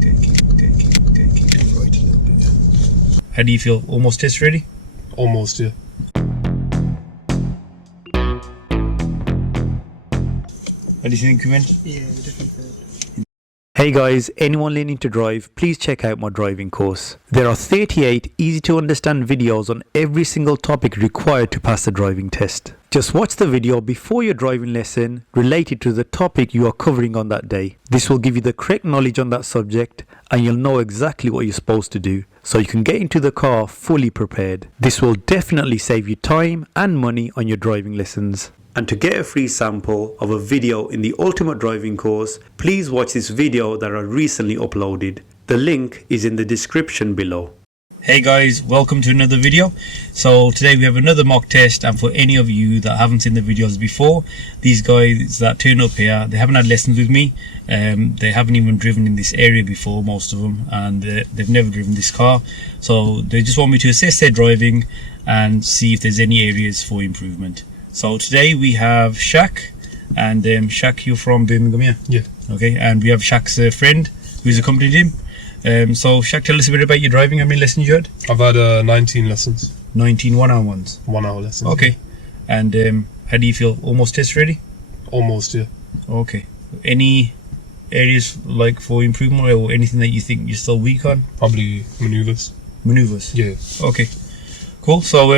Keep it right a little bit, yeah. How do you feel? Almost test ready? Almost, yeah. How do you think we went? Yeah, definitely. Hey guys, anyone learning to drive, please check out my driving course. There are 38 easy to understand videos on every single topic required to pass the driving test. Just watch the video before your driving lesson related to the topic you are covering on that day. This will give you the correct knowledge on that subject and you'll know exactly what you're supposed to do, so you can get into the car fully prepared. This will definitely save you time and money on your driving lessons. And to get a free sample of a video in the Ultimate Driving course, please watch this video that I recently uploaded. The link is in the description below. Hey guys, welcome to another video. So today we have another mock test, and for any of you that haven't seen the videos before, these guys that turn up here, they haven't had lessons with me. They haven't even driven in this area before, most of them, and they've never driven this car. So they just want me to assess their driving and see if there's any areas for improvement. So today we have Shak, and Shak, you're from Birmingham, yeah? Yeah. Okay, and we have Shak's friend who's accompanied him. So Shak, tell us a bit about your driving. How many lessons you had? I've had 19 lessons. 19 1-hour ones? 1 hour lessons. Okay. And how do you feel? Almost test ready? Almost, yeah. Okay. Any areas like for improvement or anything that you think you're still weak on? Probably maneuvers. Maneuvers? Yeah. Okay. Cool. So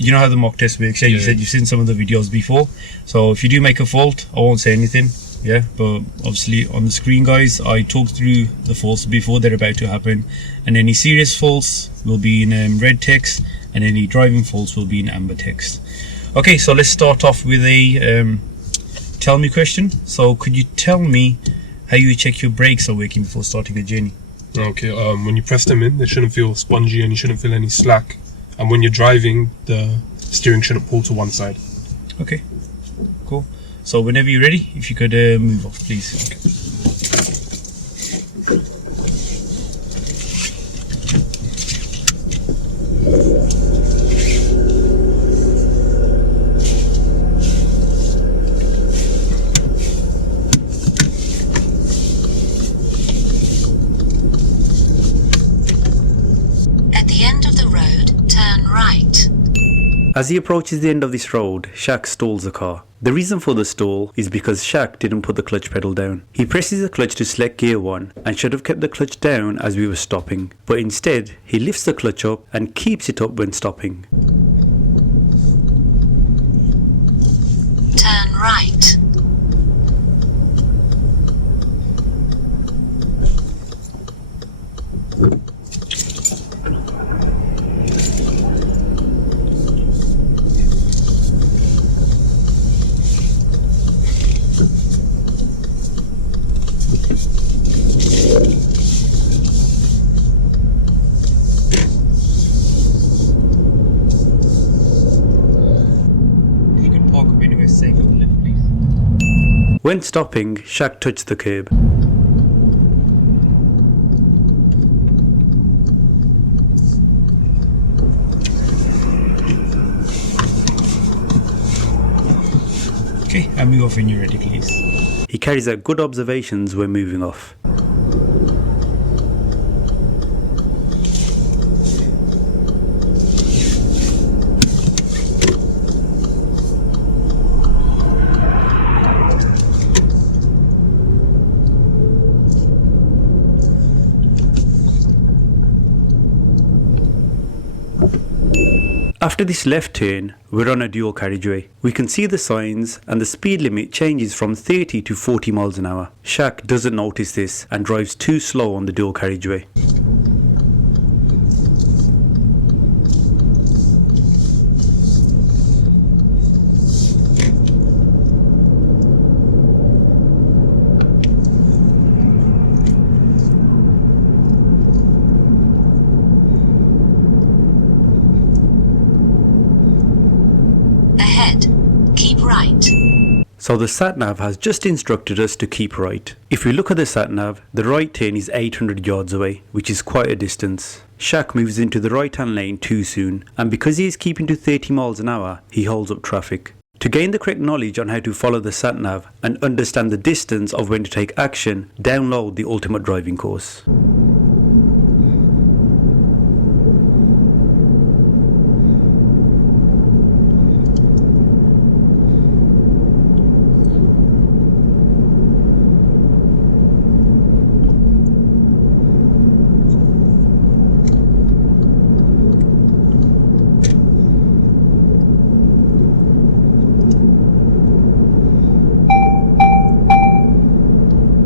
you know how the mock test works, yeah? You Yeah. said you've seen some of the videos before. So if you do make a fault, I won't say anything. Yeah, but obviously on the screen, guys, I talked through the faults before they're about to happen, and any serious faults will be in red text, and any driving faults will be in amber text. Okay, so let's start off with a tell me question. So could you tell me how you check your brakes are working before starting a journey? Okay, when you press them in, they shouldn't feel spongy and you shouldn't feel any slack. And when you're driving, the steering shouldn't pull to one side. Okay, cool. So whenever you're ready, if you could move off, please. At the end of the road, turn right. As he approaches the end of this road, Shak stalls the car. The reason for the stall is because Shak didn't put the clutch pedal down. He presses the clutch to select gear 1 and should have kept the clutch down as we were stopping, but instead he lifts the clutch up and keeps it up when stopping. Turn right. Safe on the left, please. When stopping, Shak touched the curb. Okay, and move off when you're ready, please. He carries out good observations when moving off. After this left turn, we're on a dual carriageway. We can see the signs and the speed limit changes from 30 to 40 miles an hour. Shak doesn't notice this and drives too slow on the dual carriageway. Ahead, keep right. So the sat-nav has just instructed us to keep right. If we look at the sat-nav, the right turn is 800 yards away, which is quite a distance. Shak moves into the right hand lane too soon, and because he is keeping to 30 miles an hour, he holds up traffic. To gain the correct knowledge on how to follow the sat-nav and understand the distance of when to take action, download the Ultimate Driving course.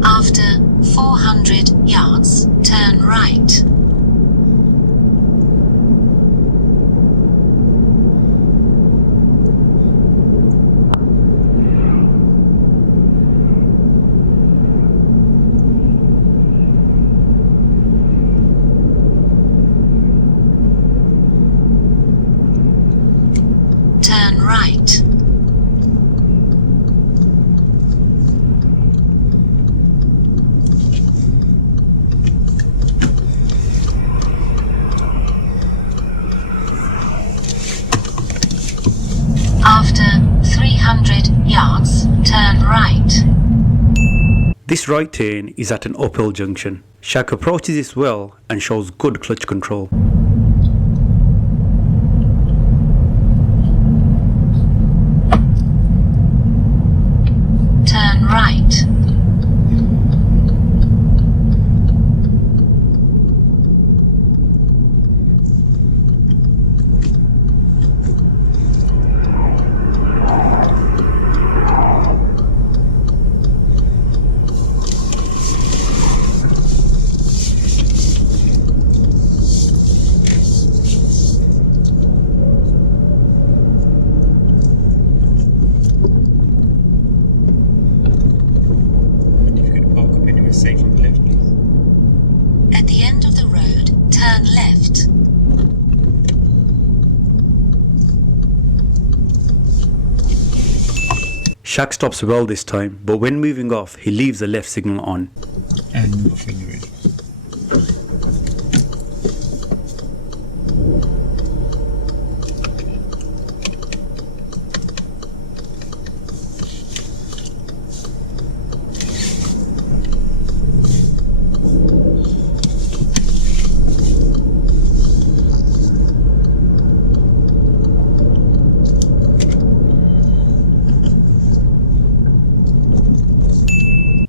After 400 yards, turn right. Turn right. After 300 yards, turn right. This right turn is at an uphill junction. Shak approaches this well and shows good clutch control. Turn right. Safe on the left, please. At the end of the road, turn left. Shak stops well this time, but when moving off, he leaves the left signal on. And move off when you're ready.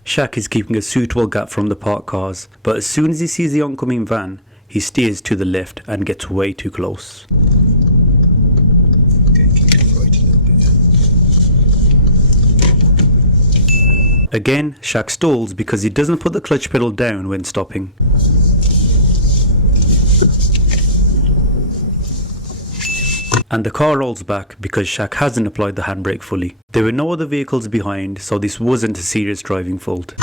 Shak is keeping a suitable gap from the parked cars, but as soon as he sees the oncoming van, he steers to the left and gets way too close. Okay, keep it right a little bit. Again, Shak stalls because he doesn't put the clutch pedal down when stopping. And the car rolls back because Shak hasn't applied the handbrake fully. There were no other vehicles behind, so this wasn't a serious driving fault.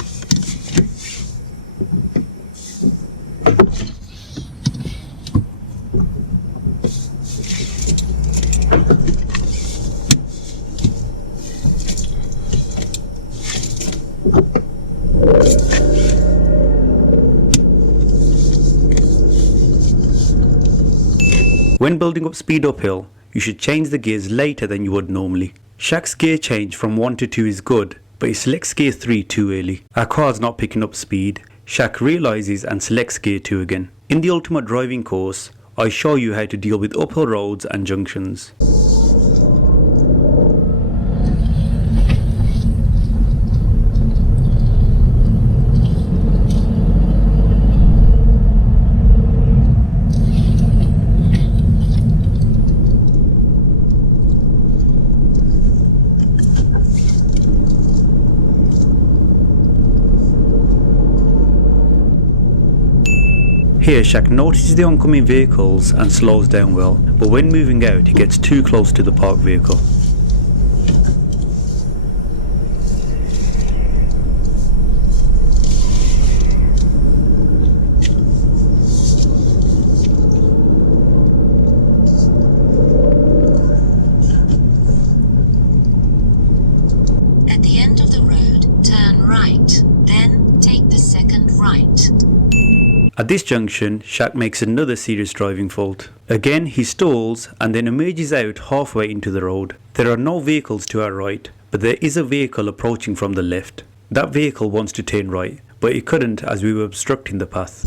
When building up speed uphill, you should change the gears later than you would normally. Shak's gear change from 1 to 2 is good, but he selects gear 3 too early. Our car's not picking up speed. Shak realises and selects gear 2 again. In the Ultimate Driving course, I show you how to deal with uphill roads and junctions. Here, Shak notices the oncoming vehicles and slows down well, but when moving out he gets too close to the parked vehicle. At the end of the road, turn right. Then take the second right. At this junction, Shak makes another serious driving fault. Again, he stalls and then emerges out halfway into the road. There are no vehicles to our right, but there is a vehicle approaching from the left. That vehicle wants to turn right, but it couldn't as we were obstructing the path.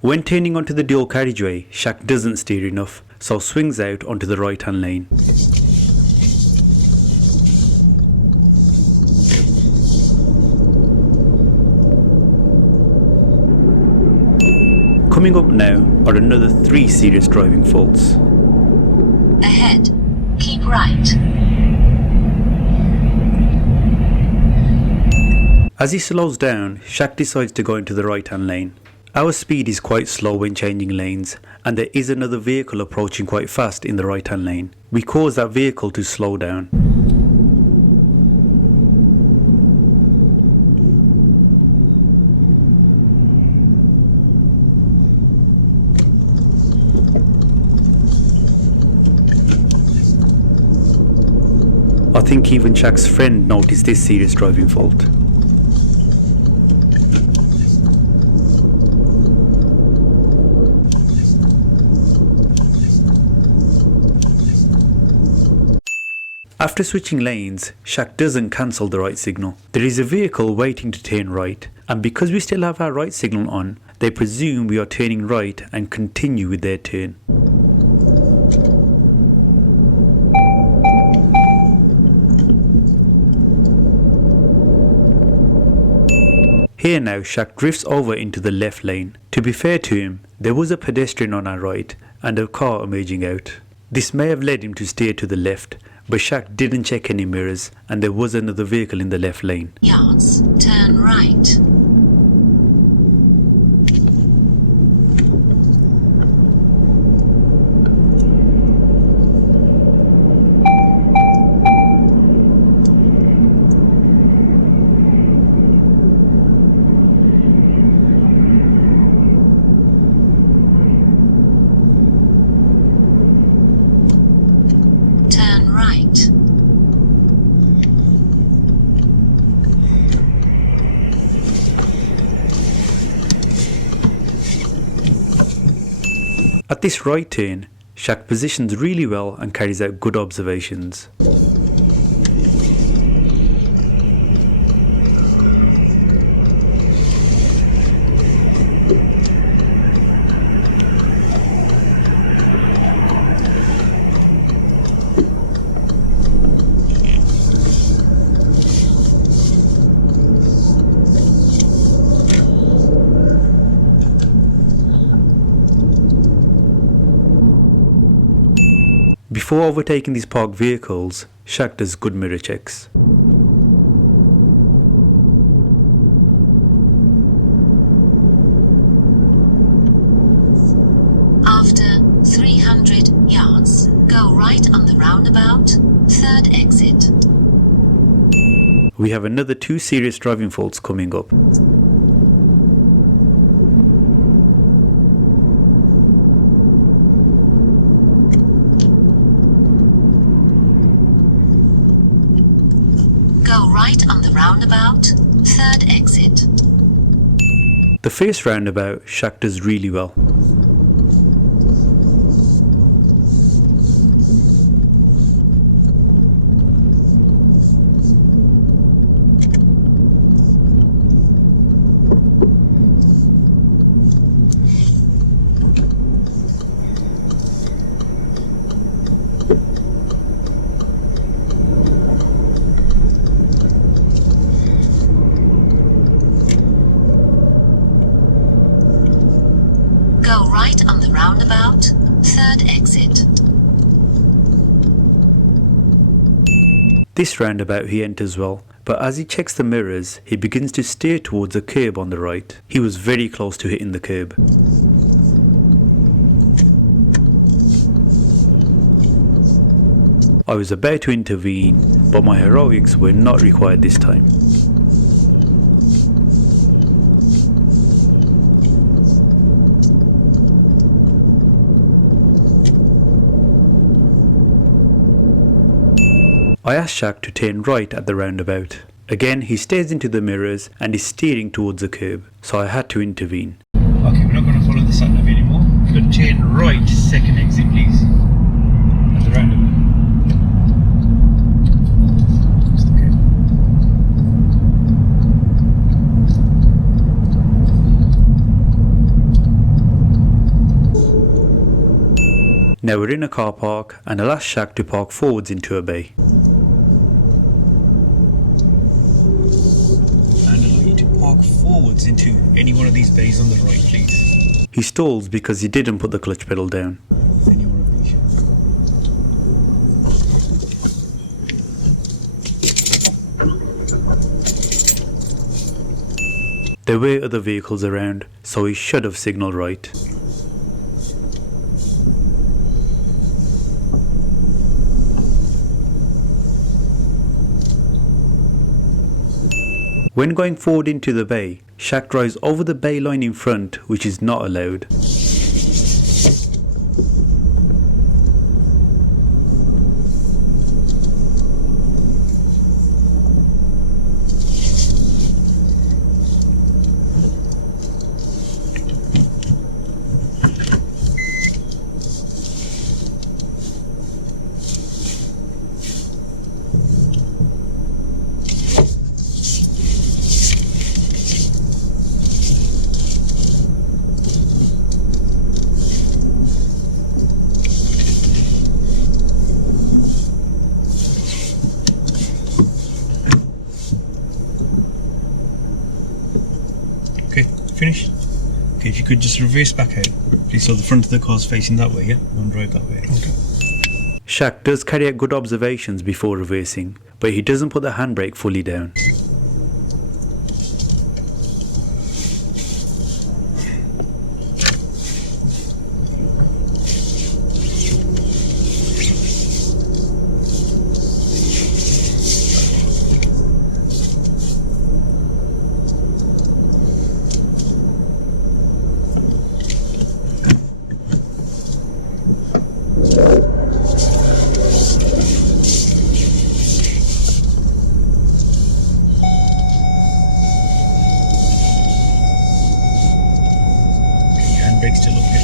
When turning onto the dual carriageway, Shak doesn't steer enough, so swings out onto the right hand lane. Coming up now are another 3 serious driving faults. Ahead, keep right. As he slows down, Shak decides to go into the right hand lane. Our speed is quite slow when changing lanes, and there is another vehicle approaching quite fast in the right hand lane. We cause that vehicle to slow down. I think even Shak's friend noticed this serious driving fault. After switching lanes, Shak doesn't cancel the right signal. There is a vehicle waiting to turn right, and because we still have our right signal on, they presume we are turning right and continue with their turn. Here now, Shak drifts over into the left lane. To be fair to him, there was a pedestrian on our right and a car emerging out. This may have led him to steer to the left, but Shak didn't check any mirrors and there was another vehicle in the left lane. Yards, turn right. Turn right. At this right turn, Shak positions really well and carries out good observations. Before overtaking these parked vehicles, Shak does good mirror checks. After 300 yards, go right on the roundabout, 3rd exit. We have another 2 serious driving faults coming up. Go right on the roundabout, 3rd exit. The first roundabout, Shak does really well. right on the roundabout, 3rd exit. This roundabout he enters well, but as he checks the mirrors, he begins to steer towards a curb on the right. He was very close to hitting the curb. I was about to intervene, but my heroics were not required this time. I asked Shak to turn right at the roundabout. Again, he stares into the mirrors and is steering towards the curb, so I had to intervene. Okay, we're not going to follow the sat nav anymore. We're going to turn right, 2nd exit, please. At the roundabout. Now we're in a car park and I'll ask Shak to park forwards into a bay. And allow you to park forwards into any one of these bays on the right, please. He stalls because he didn't put the clutch pedal down. Any one of these. There were other vehicles around, so he should have signalled right. When going forward into the bay, Shak drives over the bay line in front, which is not allowed. Finished? Okay, if you could just reverse back out, please, so the front of the car's facing that way, yeah? Don't drive that way. Okay. Shak does carry out good observations before reversing, but he doesn't put the handbrake fully down. Handbrake's still up here.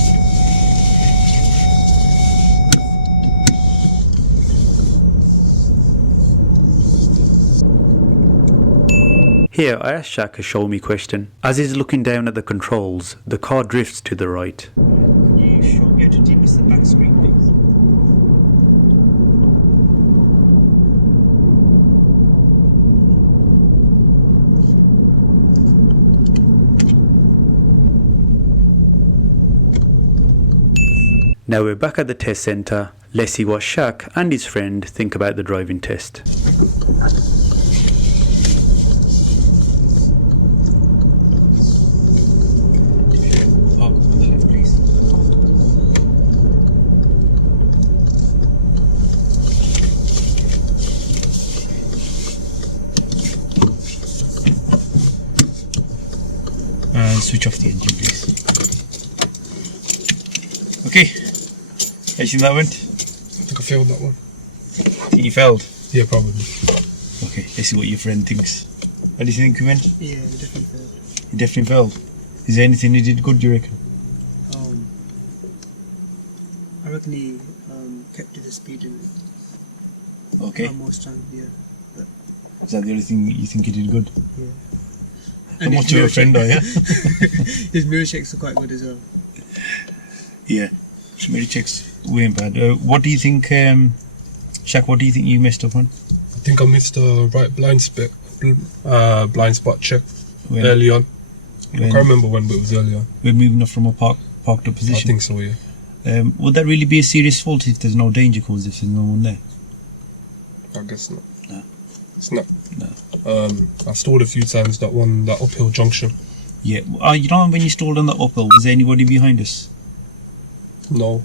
Here I asked Shak a show me question. As he's looking down at the controls, the car drifts to the right. Can you show me how to debrief the back screen, please? Now we're back at the test centre. Let's see what Shak and his friend think about the driving test. Park on the left, please. And switch off the engine, please. Okay. How do you think that went? I think I failed that one. Think you failed? Yeah, probably. Okay, let's see what your friend thinks. How do you think you went? Yeah, definitely failed. You definitely failed. Is there anything you did good, do you reckon? I reckon he kept to the speed limit. Okay. Most time, yeah. But, Is that the only thing you think you did good? yeah. How much of a friend are you? His mirror checks are quite good as well. Yeah. Mirror checks weren't bad. What do you think, Shak, what do you think you messed up on? I think I missed the right blind spot check When? early on. I When? can't remember when, but it was early on. We're moving off from a park. parked up I position. think so, yeah. Would that really be a serious fault if there's no danger caused, if there's no one there? I guess not. No. It's not. No. I stalled a few times that uphill junction. Yeah. You know when you stalled on the uphill, was there anybody behind us? No.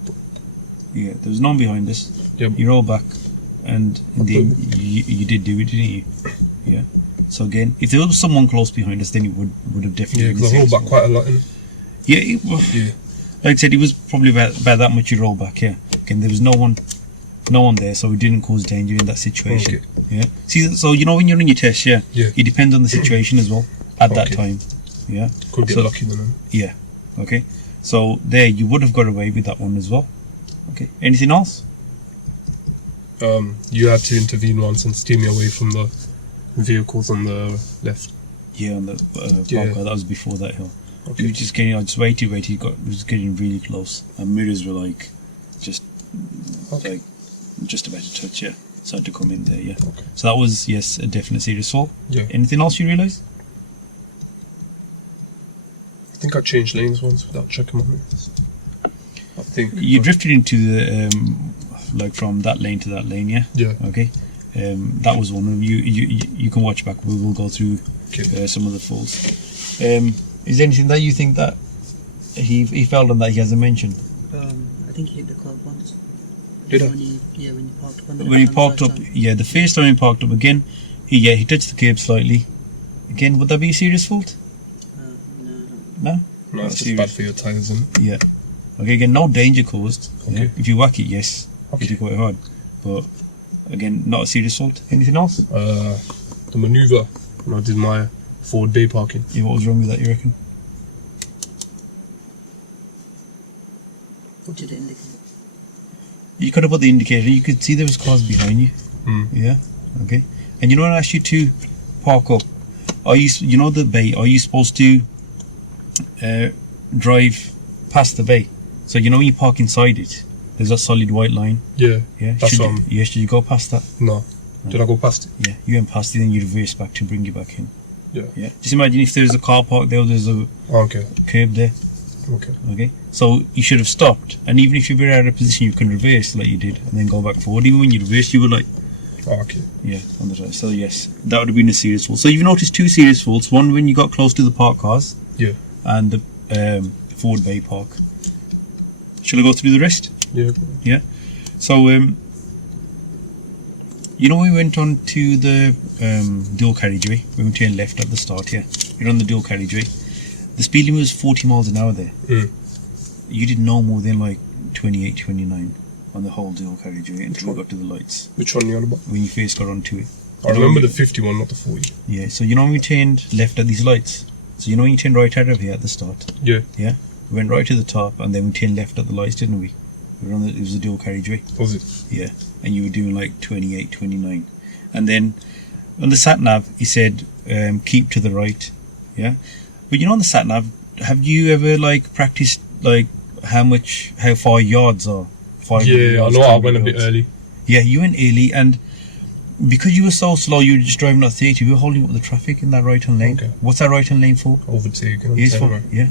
Yeah, there was none behind us. Yeah. You rolled back, and in the end, you did do it, didn't you? Yeah. So again, if there was someone close behind us, then it would have definitely. Yeah, been because I rolled back serious. quite a lot. In. Yeah, Yeah. like I said, it was probably about that much you roll back. Yeah. Again, there was no one there, so it didn't cause danger in that situation. Okay. Yeah. See, so you know when you're in your test, yeah, Yeah. it depends on the situation as well at that Okay. time. Yeah. Could get So- lucky then. Yeah. Okay. So there, you would have got away with that one as well. Okay. Anything else? You had to intervene once and steer me away from the vehicles on the left. Yeah, on the Yeah. park, that was before that hill. Okay. You were just getting, I just waited, it was getting really close, and mirrors were like, just Okay. like, just about to touch, yeah. So I had to come in there, yeah. Okay. So that was, yes, a definite serious fault. Yeah. Anything else you realise? I think I changed lanes once without checking my mirrors. I think. You drifted into the, like from that lane to that lane, yeah. Yeah. Okay. That was one of you can watch back. We'll go through Okay. some of the faults. Is there anything that you think that he felt on that he hasn't mentioned? I think he hit the curb once. Did I? When you parked up on the When he left-hand parked side up, stand. yeah, the first time he parked up again, he touched the curb slightly. Again, would that be a serious fault? No. No. No, Not it's just serious. bad for your tyres, isn't it? Yeah. Okay. Again, no danger caused. Yeah? Okay. If you whack it, yes, Okay. hit it quite hard. But again, not a serious fault. Anything else? The manoeuvre when I did my forward bay parking. Yeah. What was wrong with that? You reckon? What did it indicate? You could have put the indicator. You could see there was cars behind you. Mm. Yeah. Okay. And you know when I asked you to park up, are you know the bay? Are you supposed to drive past the bay? So you know when you park inside it, there's a solid white line. Yeah. Yeah. That's Should what you, I'm- yeah. Should you go past that? No. Did I go past it? Yeah. You went past it, then you reverse back to bring you back in. Yeah. Yeah. Just imagine if there's a car park there, or there's a Okay. curb there. Okay. Okay. So you should have stopped, and even if you were out of position, you can reverse like you did, and then go back forward. Even when you reversed, you were like. Oh, okay. Yeah, on the right. So yes, that would have been a serious fault. So you've noticed two serious faults. One when you got close to the parked cars. Yeah. And the forward bay park. Shall I go through the rest? Yeah. So you know we went on to the dual carriageway. We went to your left at the start here. You're on the dual carriageway. The speed limit was 40 miles an hour there. Mm. You did no more than like 28, 29 on the whole dual carriageway until we got to the lights. Which one are you on about? When you first got onto it. I remember the 51, not the 40. Yeah, so you know when we turned left at these lights? So you know when you turned right out of here at the start? Yeah. Yeah? We went right to the top and then we turned left at the lights, didn't we? We were on it was a dual carriageway. Was it? Yeah. And you were doing like 28, 29. And then on the sat nav, he said, keep to the right. Yeah? But you know on the sat nav, have you ever like practiced like how far yards are? 500 Yeah, I yards, know I 200 went a bit yards. early. Yeah, you went early, and because you were so slow, you were just driving at 30. We were holding up the traffic in that right-hand lane. Okay. What's that right-hand lane for? Overtaking. Yes, for yeah.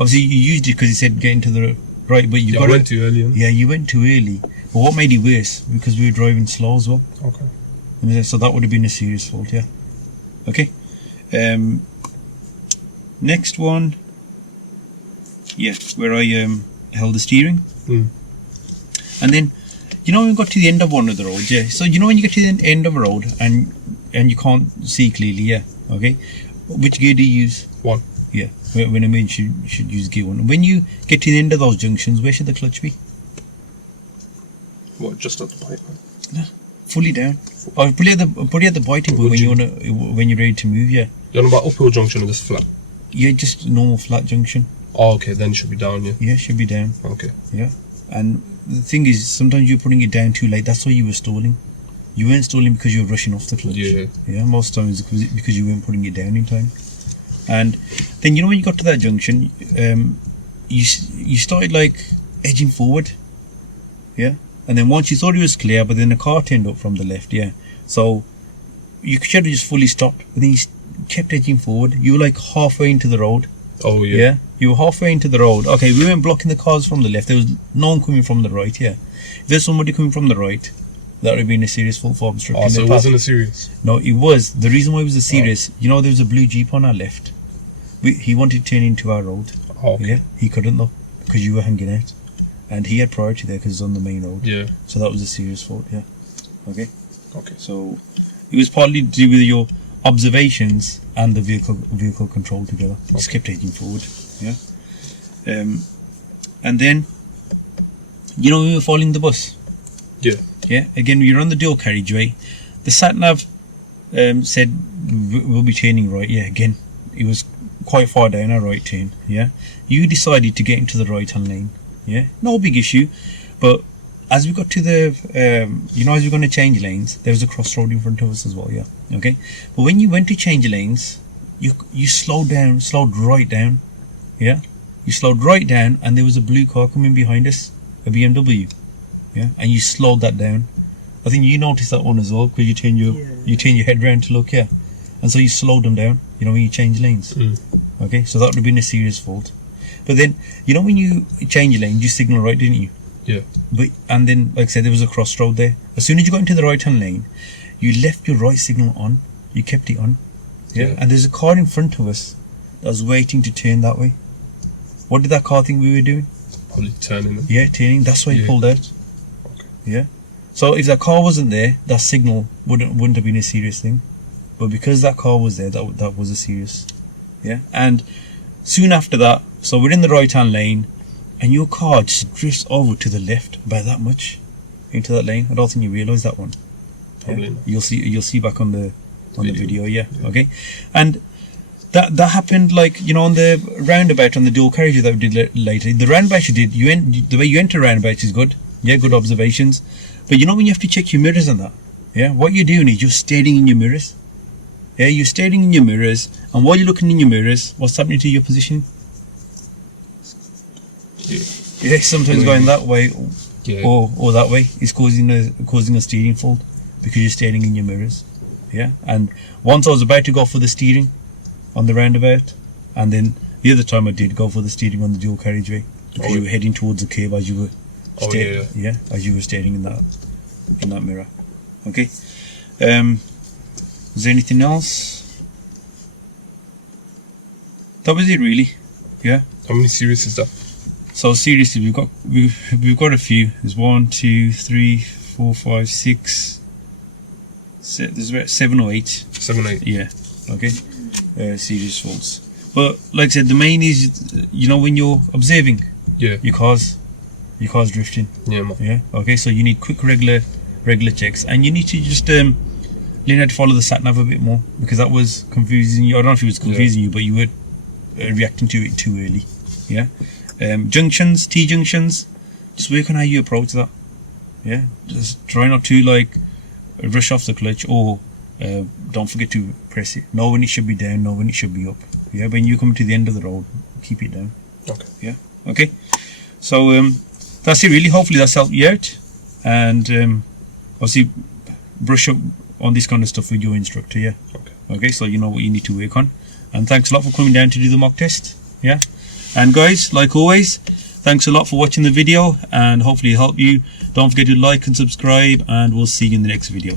Obviously, you used it because he said get into the right, but you Yeah, got I went too early. Yeah, you went too early. But what made it worse? Because we were driving slow as well. Okay. And so that would have been a serious fault. Yeah. Okay. Next one. Yeah, where I held the steering. Mm. And then, you know when we got to the end of one of the roads, yeah. So you know when you get to the end of a road and you can't see clearly, yeah. Okay. Which gear do you use? One. Yeah. When I mean you should use gear one. When you get to the end of those junctions, where should the clutch be? What? Just at the bike, man? Fully down. Or put it at the biting point when you're ready to move. Yeah. You're on about uphill junction or just flat? Yeah, just normal flat junction. Oh, okay. Then it should be down. Yeah. Yeah, should be down. Okay. Yeah. And the thing is, sometimes you're putting it down too late. That's why you were stalling. You weren't stalling because you were rushing off the clutch. Yeah. Yeah, most times because you weren't putting it down in time. And then you know when you got to that junction, you started like edging forward. Yeah. And then once you thought it was clear, but then a car turned up from the left. Yeah. So you should have just fully stopped, but then you kept edging forward. You were like halfway into the road, Oh yeah. Yeah, you were halfway into the road. Okay, we weren't blocking the cars from the left. There was no one coming from the right. Yeah, if there's somebody coming from the right, that would have been a serious fault for obstructing Oh, so the it path. wasn't a serious. No, it was. The reason why it was a serious, you know, there was a blue Jeep on our left. He wanted to turn into our road. Oh, okay. Yeah, he couldn't though, because you were hanging out. And he had priority there because it's on the main road. Yeah. So that was a serious fault, yeah. Okay. Okay. So it was partly to do with your observations and the vehicle control together. Just kept taking forward. Yeah. And then, you know, we were following the bus. Yeah. Yeah. Again, we were on the dual carriageway. The sat nav said we'll be turning right. Yeah. Again, it was quite far down our right turn. Yeah. You decided to get into the right hand lane. Yeah. No big issue, but as we got to the, you know, as we're going to change lanes, there was a crossroad in front of us as well. Yeah. Okay. But when you went to change lanes, you slowed right down. Yeah. You slowed right down, and there was a blue car coming behind us, a BMW. Yeah. And you slowed that down. I think you noticed that one as well, because you turn your head round to look. Yeah. And so you slowed them down. You know, when you change lanes. Okay. So that would have been a serious fault. But then, you know, when you change lane, you signal right, didn't you? Yeah. And then, like I said, there was a crossroad there. As soon as you got into the right-hand lane, you left your right signal on. You kept it on. Yeah. And there's a car in front of us that was waiting to turn that way. What did that car think we were doing? Probably turning them. Yeah, turning. That's why he pulled out. Okay. Yeah. So if that car wasn't there, that signal wouldn't have been a serious thing. But because that car was there, that was a serious. Yeah. And soon after that, so we're in the right-hand lane, and your car just drifts over to the left by that much into that lane. I don't think you realise that one. Probably not. You'll see back on the video. Yeah. Okay. And that happened, like, you know, on the roundabout on the dual carriage that we did later. The roundabout you did, the way you enter roundabout is good. Yeah, good observations. But you know when you have to check your mirrors and that. Yeah. What you're doing is you're staring in your mirrors. Yeah, you're staring in your mirrors, and while you're looking in your mirrors, what's happening to your position? Yeah, sometimes going that way or that way is causing a steering fault because you're staring in your mirrors. Yeah, and once I was about to go for the steering on the roundabout, and then the other time I did go for the steering on the dual carriageway because you were heading towards the curb as you were as you were staring in that mirror. Okay. Is there anything else? That was it, really. Yeah. How many series is that? So seriously, we've got a few. There's 1, 2, 3, 4, 5, 6. There's about 7 or 8. 7 or 8. Yeah. Okay. Serious faults. But like I said, the main is, you know, when you're observing. Yeah. Your car's drifting. Yeah, man. Yeah. Okay. So you need quick, regular checks, and you need to just learn how to follow the sat nav a bit more, because that was confusing you. I don't know if it was confusing you, but you were reacting to it too early. Yeah. Junctions, T-junctions, just work on how you approach that. Yeah, just try not to like rush off the clutch, or don't forget to press it. Know when it should be down, know when it should be up. Yeah, when you come to the end of the road, keep it down. Okay. Yeah. Okay. So that's it really. Hopefully that's helped you out, and obviously brush up on this kind of stuff with your instructor. Yeah. Okay, so you know what you need to work on. And thanks a lot for coming down to do the mock test. Yeah. And guys, like always, thanks a lot for watching the video, and hopefully it helped you. Don't forget to like and subscribe, and we'll see you in the next video.